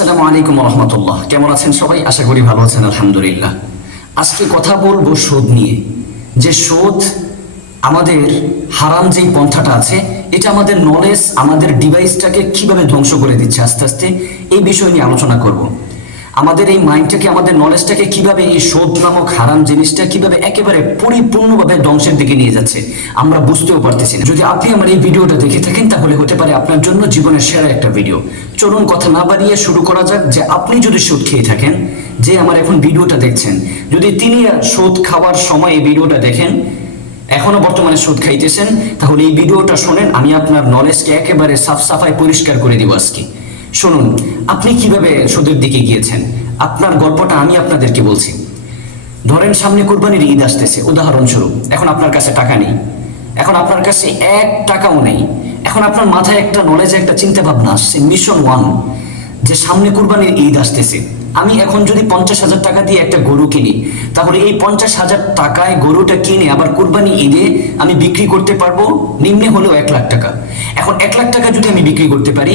আসসালামু আলাইকুম রহমতুল্লাহ। কেমন আছেন সবাই? আশা করি ভালো আছেন, আলহামদুলিল্লাহ। আজকে কথা বলবো সুদ নিয়ে। যে সুদ আমাদের হারাম যেই পন্থাটা আছে, এটা আমাদের নলেজ, আমাদের ডিভাইসটাকে কিভাবে ধ্বংস করে দিচ্ছে আস্তে আস্তে, এই বিষয় নিয়ে আলোচনা করব। আমাদের এই মাইন্ডটাকে, আমাদের নলেজটাকে কিভাবে এই সুদ নামক হারাম জিনিসটা কিভাবে একেবারে পরিপূর্ণভাবে ধ্বংসের দিকে নিয়ে যাচ্ছে আমরা বুঝতেও পারতেছি না। যদি আপনি আমার এই ভিডিওটা দেখে থাকেন তাহলে হতে পারে আপনার জন্য জীবনের সেরা একটা ভিডিও। চলুন কথা না বাড়িয়ে শুরু করা যাক। যে আপনি যদি সুদ খেয়ে থাকেন, যে আমার এখন ভিডিওটা দেখছেন, যদি তিনি সুদ খাওয়ার সময় এই ভিডিওটা দেখেন, এখনো বর্তমানে সুদ খাইতেছেন, তাহলে এই ভিডিওটা শোনেন। আমি আপনার নলেজকে একেবারে সাফাই পরিষ্কার করে দিব আজকে। শুনুন, আপনি কিভাবে সুদের দিকে গিয়েছেন, আপনার গল্পটা আমি আপনাদেরকে বলছি। ধরেন সামনে কুরবানির ঈদ আসতেছে, উদাহরণস্বরূপ। এখন আপনার কাছে টাকা নেই, এখন আপনার কাছে 1 টাকাও নেই। এখন আপনার মাথায় একটা নলেজে একটা চিন্তা ভাবনা আসছে, মিশন 1, যে সামনে কুরবানির ঈদ আসতেছে। আমি এখন যদি 50,000 টাকা দিয়ে একটা গরু কিনি, তাহলে এই 50,000 টাকায় গরুটা কিনে আবার কুরবানি ঈদে আমি বিক্রি করতে পারবো নিম্নে হলেও 1 লাখ টাকা। এখন 1 লাখ টাকা যদি আমি বিক্রি করতে পারি,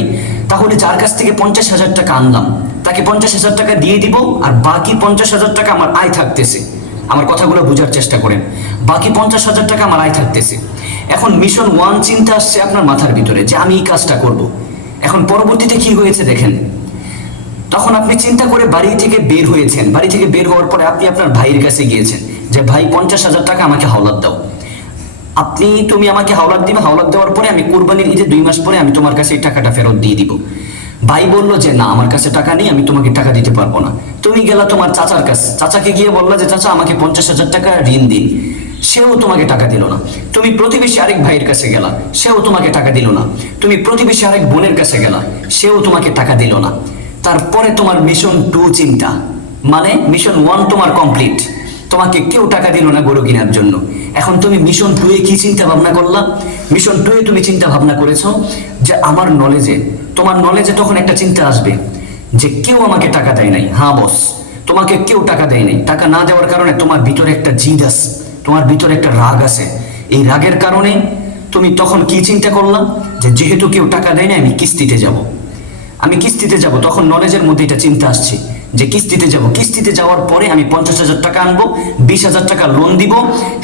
তাহলে যার কাছ থেকে 50,000 টাকা আনলাম তাকে 50,000 টাকা দিয়ে দিব, আর বাকি 50,000 টাকা আমার আয় থাকতেছে। আমার কথাগুলো বোঝার চেষ্টা করেন। বাকি 50,000 টাকা আমার আয় থাকতেছে। এখন মিশন 1 চিন্তা আসছে আপনার মাথার ভিতরে যে আমি এই কাজটা করব। এখন পরবর্তীতে কি হয়েছে দেখেন। তখন আপনি চিন্তা করে বাড়ি থেকে বের হয়েছেন। বাড়ি থেকে বের হওয়ার পরে আপনি আপনার ভাইয়ের কাছে গিয়েছেন যে ভাই 50,000 টাকা আমাকে হাওলাত দাও। তুমি আমাকে হাওলাত দিবে, হাওলাত দেওয়ার পরে আমি কুরবানির ঈদে 2 মাস পরে আমি তোমার কাছে এই টাকাটা ফেরত দিয়ে দিব। ভাই বলল যে না, আমার কাছে টাকা নেই, আমি তোমাকে টাকা দিতে পারবো না। তুমি গেলা তোমার চাচার কাছে, চাচাকে গিয়ে বললা যে চাচা আমাকে 50,000 টাকা ঋণ দিন। সেও তোমাকে টাকা দিল না। তুমি প্রতিবেশী আরেক ভাইয়ের কাছে গেলা, সেও তোমাকে টাকা দিল না। তুমি প্রতিবেশী আরেক বোনের কাছে গেলা, সেও তোমাকে টাকা দিল না। তারপরে তোমার মিশন 2 চিন্তা, মানে মিশন 1 তোমার কমপ্লিট, তোমাকে কেউ টাকা দিল না গরু কেনার জন্য। এখন তুমি মিশন 2 এ কি চিন্তা ভাবনা করলা? মিশন 2 এ তুমি চিন্তা ভাবনা করেছো যে আমার নলেজে, তোমার নলেজে তখন একটা চিন্তা আসবে যে কেউ আমাকে টাকা দেয় নাই। হ্যাঁ বস, তোমাকে কেউ টাকা দেয় নাই। টাকা না দেওয়ার কারণে তোমার ভিতরে একটা জিদ আছে, তোমার ভিতরে একটা রাগ আছে। এই রাগের কারণে তুমি তখন কি চিন্তা করলাম যে যেহেতু কেউ টাকা দেয় না, আমি কিস্তিতে যাব। তখন নলেজের মধ্যে এটা চিন্তা আসছে যে কিস্তিতে যাব। কিস্তিতে যাওয়ার পরে আমি 50,000 টাকা আনবো, 20,000 টাকা লোন দিব,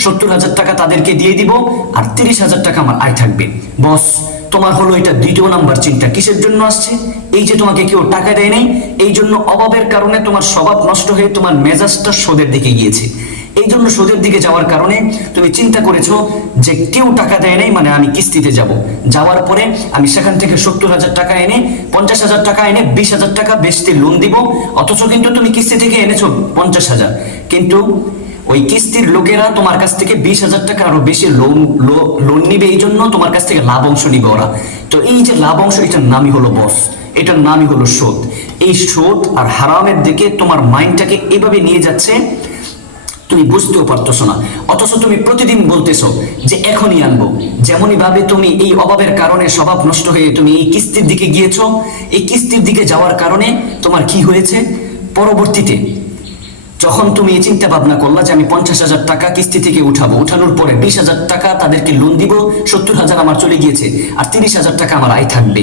70,000 টাকা তাদেরকে দিয়ে দিব, আর 30,000 টাকা আমার আয় থাকবে। বস, তোমার হলো এটা 2 নাম্বার চিন্তা। কিসের জন্য আসছে? এই যে তোমাকে কেউ টাকা দেয় নাই, এই জন্য অভাবের কারণে তোমার স্বভাব নষ্ট হয়ে তোমার মেজাজটা সুদের দিকে গিয়েছে। এই জন্য সুদের দিকে যাওয়ার কারণে তুমি চিন্তা করেছো যে কেউ টাকা দেয় নাই, মানে আমি কিস্তিতে যাব। যাওয়ার পরে আমি সেখান থেকে 70,000 টাকা এনে, 50,000 টাকা এনে 20,000 টাকা বেচতে লোন দিব। অথচ কিন্তু তুমি কিস্তি থেকে এনেছো 50,000, কিন্তু ওই কিস্তির লোকেরা তোমার কাছ থেকে 20,000 টাকা আরো বেশি লোন নিবে। এই জন্য তোমার কাছ থেকে লাভ অংশ নিবে ওরা। তো এই যে লাভ অংশ, এটার নামই হলো বস, এটার নামই হলো সুদ। এই সুদ আর হারামের দিকে তোমার মাইন্ডটাকে এভাবে নিয়ে যাচ্ছে, তুমি বুঝতেও পারতেছো না। অথচ তুমি প্রতিদিন বলতেছো যে এখনই আনবো। যেমনই ভাবে তুমি এই অভাবের কারণে স্বভাব নষ্ট হয়ে তুমি এই কিস্তির দিকে গিয়েছো। এই কিস্তির দিকে যাওয়ার কারণে তোমার কি হয়েছে? পরবর্তীতে যখন তুমি এই চিন্তা ভাবনা করলা যে আমি 50,000 টাকা কিস্তি থেকে উঠাবো, উঠানোর পরে 20,000 টাকা তাদেরকে লোন দিব, 70,000 আমার চলে গিয়েছে, আর 30,000 টাকা আমার আয় থাকবে।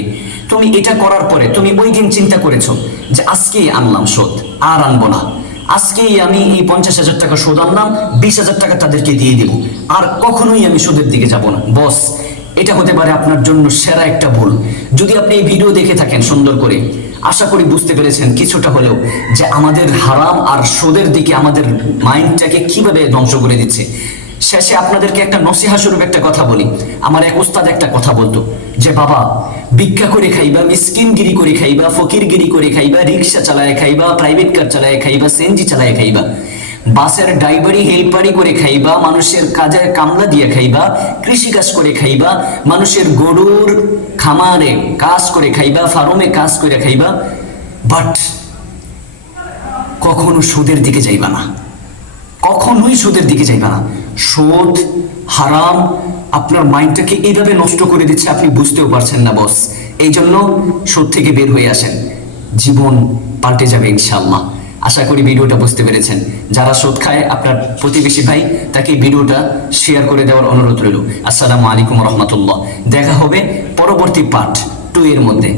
তুমি এটা করার পরে তুমি ওই দিন চিন্তা করেছো যে আজকেই আনলাম সুদ, আর আনবো না। আজকেই আমি এই 50,000 টাকা সুদ আনলাম, 20,000 টাকা তাদেরকে দিয়ে দিব, আর কখনোই আমি সুদের দিকে যাব না। বস, এটা হতে পারে আপনার জন্য সেরা একটা ভুল। যদি আপনি এই ভিডিও দেখে থাকেন সুন্দর করে, আশা করি বুঝতে পেরেছেন কিছুটা হলেও যে আমাদের হারাম আর সুদের দিকে আমাদের মাইন্ডটাকে কিভাবে ধ্বংস করে দিচ্ছে। শেষে আপনাদেরকে একটা নসিহা স্বরূপ একটা কথা বলি। আমার এক ওস্তাদ একটা কথা বলতো যে বাবা, ভিক্ষা করে খাইবা, মিসকিনগিরি করে খাইবা, ফকিরগিরি করে খাইবা, রিক্সা চালায় খাইবা, প্রাইভেট কার চালায় খাইবা, সিএনজি চালায় খাইবা, বাসের ড্রাইভারি হেল্পারি করে খাইবা, মানুষের কাজের কামলা দিয়ে খাইবা, কৃষি কাজ করে খাইবা, মানুষের গরুর খামারে কাজ করে খাইবা, ফার্মে কাজ করে খাইবা, বাট কখনো সুদের দিকে যাইবা না। কখনোই সুদের দিকে যাইবা না। সুদ, হারাম আপনার মাইন্ডটাকে এইভাবে নষ্ট করে দিচ্ছে, আপনি বুঝতেও পারছেন না বস। এই জন্য সুদ থেকে বের হয়ে আসেন, জীবন পাল্টে যাবে ইনশাআল্লাহ। আশা করি ভিডিওটা বুঝতে পেরেছেন। যারা সুদ খায়, আপনার প্রতিবেশী ভাই, তাকে ভিডিওটা শেয়ার করে দেওয়ার অনুরোধ রইল। আসসালামু আলাইকুম রহমতুল্লাহ। দেখা হবে পরবর্তী পার্ট 2 এর মধ্যে।